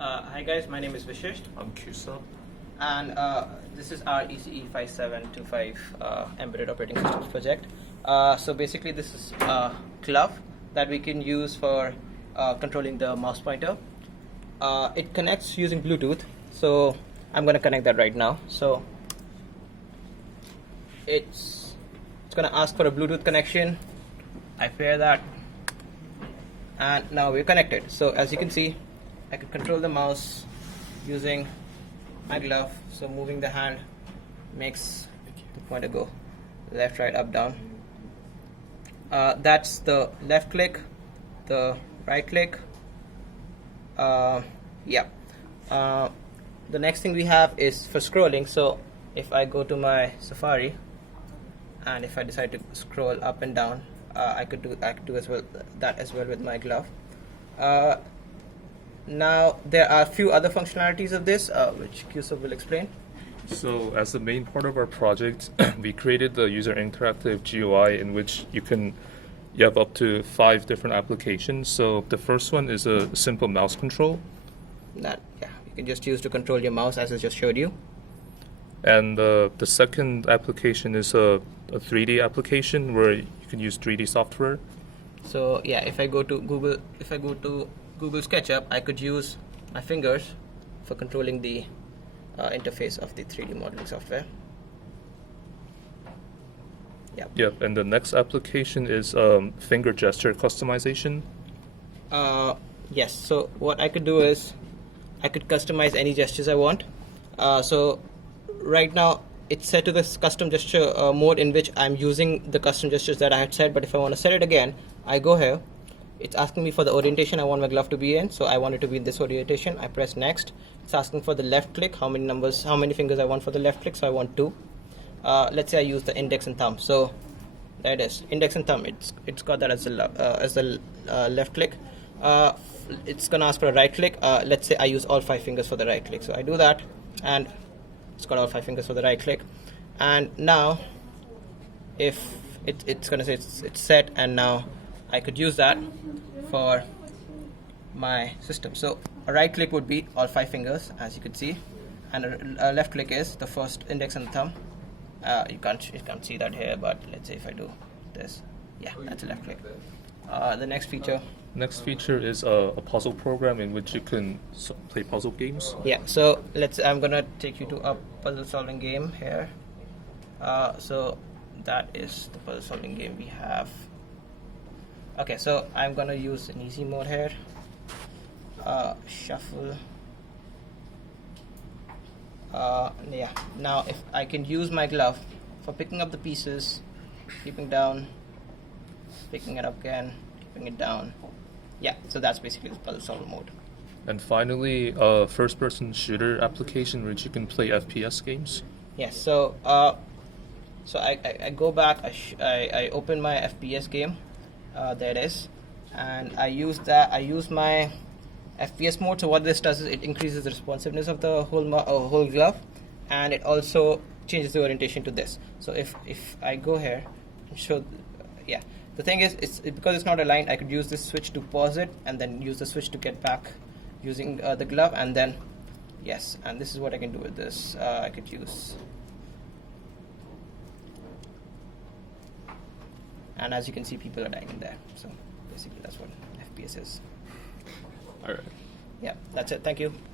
Hi guys, my name is Vishish, I'm Cusa. and this is our ECE 5725 embedded operating systems project. So basically this is a glove that we can use for controlling the mouse pointer. It connects using Bluetooth, so I'm going to connect that right now. So it's going to ask for a Bluetooth connection. I pair that, and now we're connected. So as you can see, I could control the mouse using my glove. So moving the hand makes the pointer go left, right, up, down. That's the left click, the right click. Yeah. The next thing we have is for scrolling. So if I go to my Safari, and if I decide to scroll up and down, I could do that as well with my glove. Now there are a few other functionalities of this, which Kyusuf will explain. So as the main part of our project, we created the user interactive GUI in which you have up to 5 different applications. So the first one is a simple mouse control. You can just use to control your mouse as I just showed you. And the second application is a 3D application where you can use 3D software. So yeah, if I go to Google SketchUp, I could use my fingers for controlling the interface of the 3D modeling software. Yep, and the next application is finger gesture customization. Yes, so what I could do is I could customize any gestures I want. So right now it's set to this custom gesture mode in which I'm using the custom gestures that I had set, but if I want to set it again, I go here. It's asking me for the orientation I want my glove to be in, so I want it to be in this orientation. I press next. It's asking for the left click, how many fingers I want for the left click, so I want 2. Let's say I use the index and thumb, so there it is, index and thumb. It's got that as the left click. It's gonna ask for a right click. Let's say I use all 5 fingers for the right click, so I do that, and it's got all 5 fingers for the right click. And now if it's gonna say it's set, and now I could use that for my system. So a right click would be all 5 fingers, as you could see, and a left click is the first index and thumb. You can't see that here, but let's say if I do this, yeah, that's a left click. The next feature. Next feature is a puzzle program in which you can play puzzle games. Yeah, so I'm gonna take you to a puzzle solving game here. So that is the puzzle solving game we have. Okay, so I'm gonna use an easy mode here. Shuffle. Yeah. Now if I can use my glove for picking up the pieces, keeping down, picking it up again, keeping it down. Yeah, so that's basically the puzzle solver mode. And finally, a first-person shooter application which you can play FPS games. Yes. So I go back. I open my FPS game. There it is, and I use my FPS mode. So what this does is it increases the responsiveness of the whole glove, and it also changes the orientation to this. So if I go here and show, yeah, the thing is because it's not aligned, I could use this switch to pause it, and then use the switch to get back using the glove, and then yes, and this is what I can do with this. I could use. And as you can see, people are dying in there. So basically that's what FPS is. All right. Yeah, that's it. Thank you.